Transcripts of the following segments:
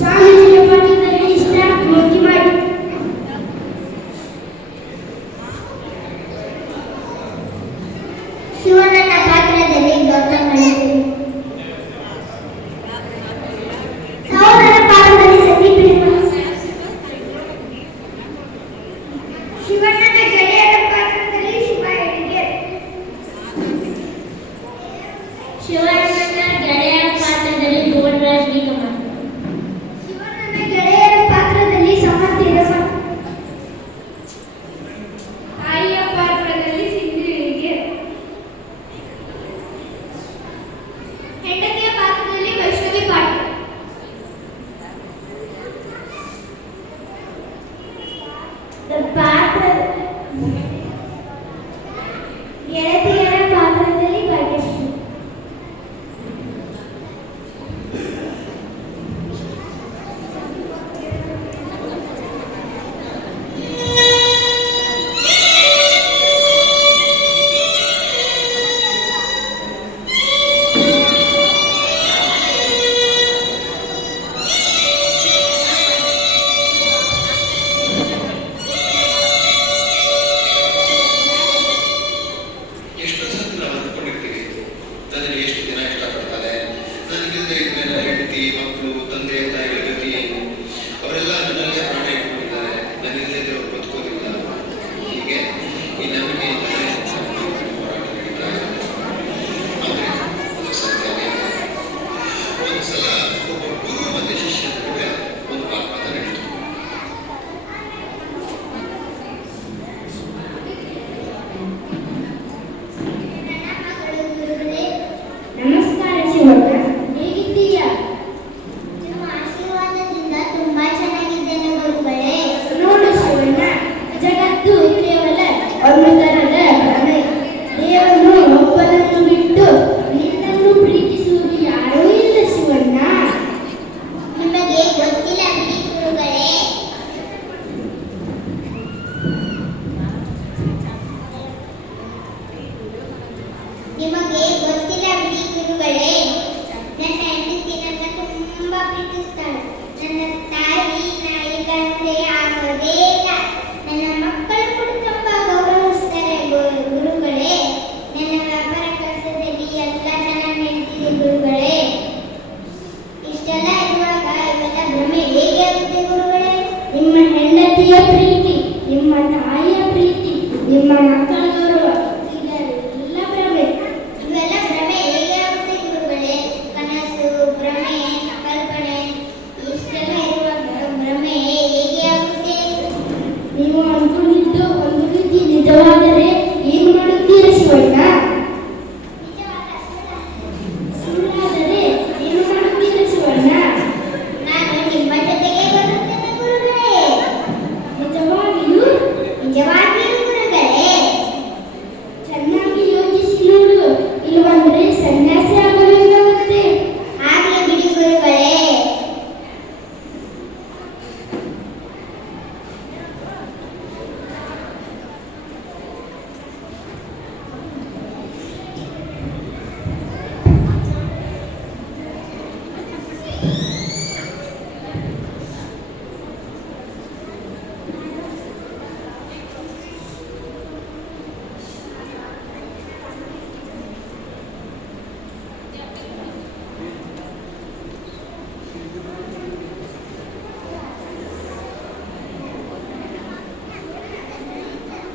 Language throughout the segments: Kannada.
ಸ್ವಾಮೀಜಿಯ ಪಾಠದಲ್ಲಿ ಇಷ್ಟ ಯೋಗಿ ಮಾಡಿ. ಶಿವಣ್ಣನ ಪಾತ್ರದಲ್ಲಿ ಗೌತಮ ಮಾಡಿದರು. ಸೌರನ ಪಾತ್ರದಲ್ಲಿ ಸತಿ ಪ್ರೇಮ. ಶಿವಣ್ಣನ ಗೆಳೆಯರ ಪಾತ್ರದಲ್ಲಿ ಶಿವ ಹೆಡ್ಗೆ. ಶಿವಣ್ಣನ ಗೆಳೆಯರ ಪಾತ್ರದಲ್ಲಿ ಭುವನರಾಜ್ ನಿಗಮ. ಶಿವಣ್ಣನ ಗೆಳೆಯರ ಪಾತ್ರದಲ್ಲಿ ಸಮರ್ಥಿ ರಸ. ತಾಯಿಯ ಪಾತ್ರದಲ್ಲಿ ಸಿಂಧುವಿಗೆ. ಹೆಂಡತಿಯ ಪಾತ್ರದಲ್ಲಿ ವೈಷ್ಣವಿ ಪಾಟೀಲ್. ಗೆಳತಿಯರ ಪಾತ್ರದಲ್ಲಿ ಭಾಗ್ಯಶ್ರೀ. ಎಷ್ಟೋ ಸತಿ ನಾವು ಅಂದ್ಕೊಂಡಿರ್ತೀವಿ, ನನಗೆ ಎಷ್ಟು ದಿನ ಇಷ್ಟಪಡ್ತಾರೆ, ನನಗಿಂತ ನನ್ನ ಹೆಂಡತಿ, ಮಕ್ಕಳು, ತಂದೆ ತಾಯಿ ಗತಿ ಏನು, ಅವರೆಲ್ಲ ನನ್ನಲ್ಲೇ ಪ್ರಾಣ ಇಟ್ಕೊಂಡಿದ್ದಾರೆ, ನನ್ನಿಲ್ಲದೆ ಅವ್ರು ಬದುಕೋದಿಲ್ಲ. ಹೀಗೆ ಈ ನಂಬಿಕೆ ಹೋರಾಟ ನಡೀತಾ ಇದೆ. ಆದರೆ ಅದು ಸತ್ಯನೇ. ಒಂದು ಸಲ ಒಬ್ಬ ಗುರು ಮತ್ತೆ ಶಿಷ್ಯನ ನಡುವೆ ಒಂದು ವಾಗ್ವಾದ ನಡೀತು. ನಮಸ್ಕಾರ ಶಿವಣ್ಣ, ಹೇಗಿದ್ದೀಯಾ? ನಿಮ್ಮ ಆಶೀರ್ವಾದದಿಂದ ತುಂಬಾ ಚೆನ್ನಾಗಿದ್ದೇನೆ ಗುರುಗಳೇ. ನೋಡು ಶಿವಣ್ಣ, ಜಗತ್ತು ಕೇವಲ ಒಂದು ತರದ ಭ್ರಮೆ. ದೇವನು ಒಬ್ಬನನ್ನು ಬಿಟ್ಟು ನಿನ್ನನ್ನು ಪ್ರೀತಿಸುವುದು ಯಾರೂ ಇಲ್ಲ ಶಿವಣ್ಣ. ನಿಮಗೆ ಗೊತ್ತಿಲ್ಲ ಬಿಡಿ ಗುರುಗಳೇ. ನಿಮಗೆ ಗೊತ್ತಿಲ್ಲ ಬಿಡಿ ಗುರುಗಳೇ. ನನ್ನ ಹೆಂಡತಿ ನನ್ನ ತುಂಬಾ ಪ್ರೀತಿಸ್ತಾಳೆ. ನನ್ನ ತಾಯಿ ನಾಯಿ ಕಂಡ್ರೆ ಆಗೋದೇ ಇಲ್ಲ. ನನ್ನ ಮಕ್ಕಳು ಕೂಡ ತುಂಬಾ ಗೌರವಿಸ್ತಾರೆ ಗುರುಗಳೇ. ನನ್ನ ವ್ಯಾಪಾರ ಕೆಲಸದಲ್ಲಿ ಎಲ್ಲ ಚೆನ್ನಾಗಿ ನಡೀತಿದೆ ಗುರುಗಳೇ. ಇಷ್ಟೆಲ್ಲ ಇರುವಾಗ ಇವೆಲ್ಲ ಭ್ರಮೆ ಹೇಗೆ ಆಗುತ್ತೆ ಗುರುಗಳೇ? ನಿಮ್ಮ ಹೆಂಡತಿಯ ಪ್ರೀತಿ, ನಿಮ್ಮ ತಾಯಿಯ ಪ್ರೀತಿ, ನಿಮ್ಮ ಮಕ್ಕಳ ಗೌರವ ಇದೆಲ್ಲ ಭ್ರಮೆ. ಇವೆಲ್ಲ ಭ್ರಮೆ ಹೇಗೆ ಆಗುತ್ತೆ ಗುರುಗಳೇ? ಕನಸು, ಭ್ರಮೆ, ಕಲ್ಪನೆ ಇಷ್ಟೆಲ್ಲ ಇರುವಾಗ ಭ್ರಮೆ ಹೇಗೆ ಆಗುತ್ತೆ? ನೀವು ಅಂದ್ಕೊಂಡಿದ್ದು ಒಂದು ರೀತಿ ನಿಜವಾದರೆ ಏನು ಮಾಡುತ್ತೀರ ಶಿವಣ್ಣ? ಸುಳ್ಳಾದರೆ ಏನು ಮಾಡುತ್ತೀರ ಶಿವಣ್ಣ? ನಾನು ನಿಮ್ಮ ಜೊತೆಗೆ ಬರುತ್ತೇನೆ ಗುರುಗಳೇ. ನಿಜವಾಗಿಯೂ? ನಿಜವಾಗಿಯೂ ಗುರುಗಳೇ. ಚೆನ್ನಾಗಿ ಯೋಚಿಸಿ ನೋಡು, ಇಲ್ಲವಂದ್ರೆ ಸನ್ಯಾಸಿ ಆಗಬೇಕಾಗುತ್ತೆ. ಹಾಗೆ ಬಿಡಿ ಗುರುಗಳೇ.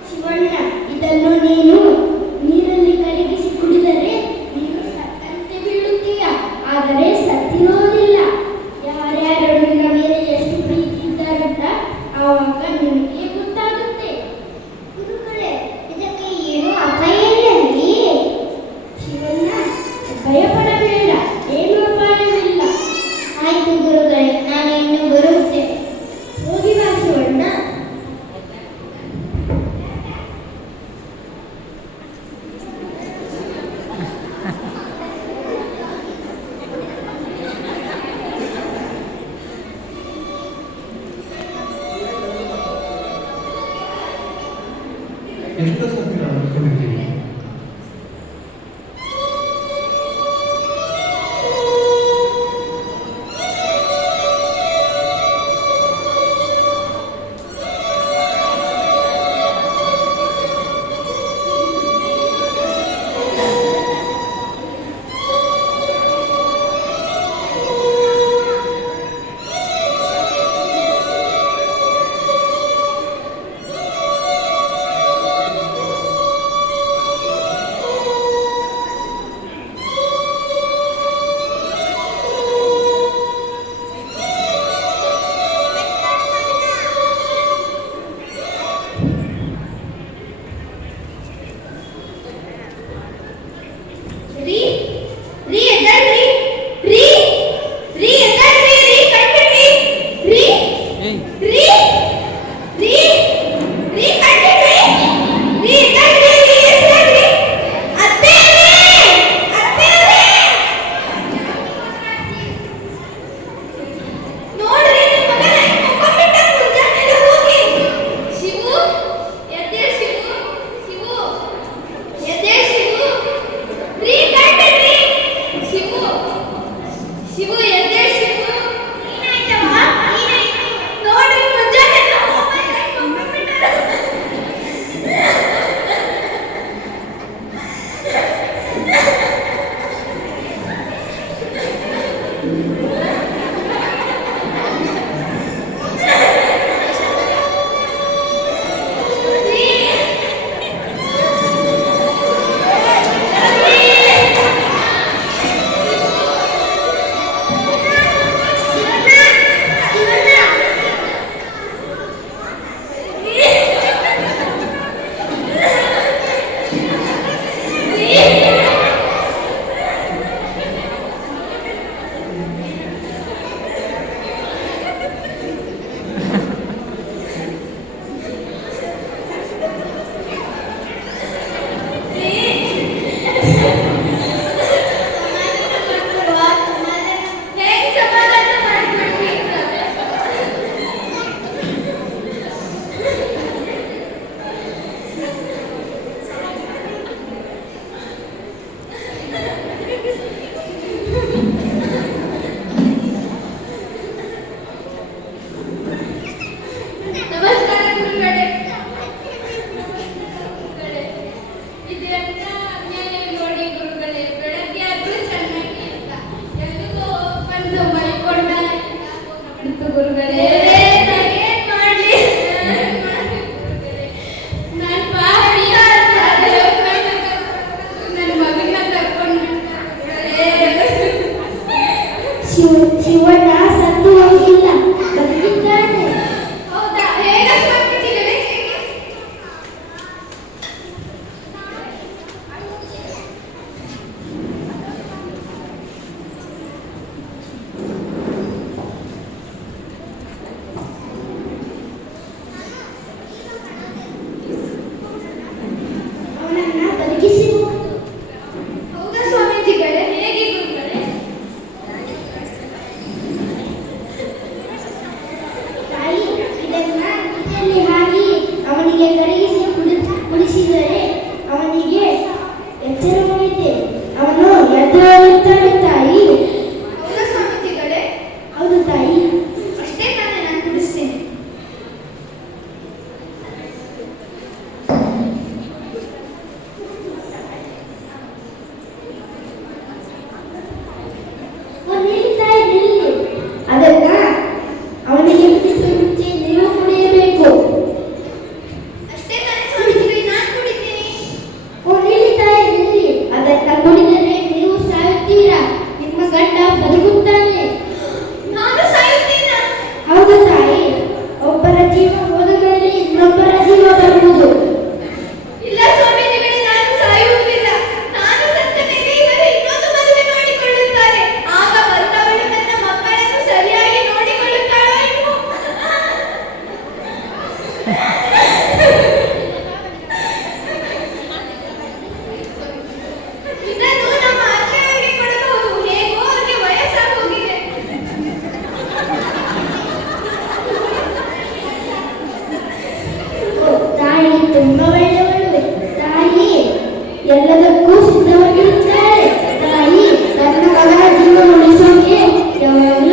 ಶಿವಣ್ಣ, ಇದನ್ನು ನೀನು ನೀರಲ್ಲಿ ಕರಗಿಸಿ ಕುಡಿದರೆ ನೀನು ಸತ್ತಂತೆ ಬೀಳುತ್ತೀಯ, ಆದರೆ ಸತ್ತಿರೋದಿಲ್ಲ. ಯಾರ್ಯಾರು ನಿನ್ನ ಮೇಲೆ ಎಷ್ಟು ಪ್ರೀತಿ ಇದ್ದಾರಂತ ಆವಾಗ ನಿನಗೆ ಗೊತ್ತಾಗುತ್ತೆ. ಗುರುಗಳೇ, ಇದಕ್ಕೆ ಏನು ಅಪಾಯ ಇಲ್ಲ. ಶಿವಣ್ಣ, ಭಯಪಡಬೇಡ, ಏನು ಅಪಾಯವಿಲ್ಲ. ಆಯ್ತು ಗುರುಗಳೇ, ನಾನು ಇನ್ನು ಬರುತ್ತೇನೆ. ಹೋಗಿ ಬಾ ಶಿವಣ್ಣ. ಎಷ್ಟೋ ಸತಿ ನಾವು ಅಂದ್ಕೊಂಡಿರ್ತೀವಿ, ಶಿವು ಎದ್ದೆ ಶಿವು. ಏನಾಯ್ತಮ್ಮ? ಏನಾಯ್ತು? ನೋಡ್ರಿ ಮುಂಜಾನೆ ಶಿವಣ್ಣ ಸತ್ತು ಹೋಗಿಲ್ಲ.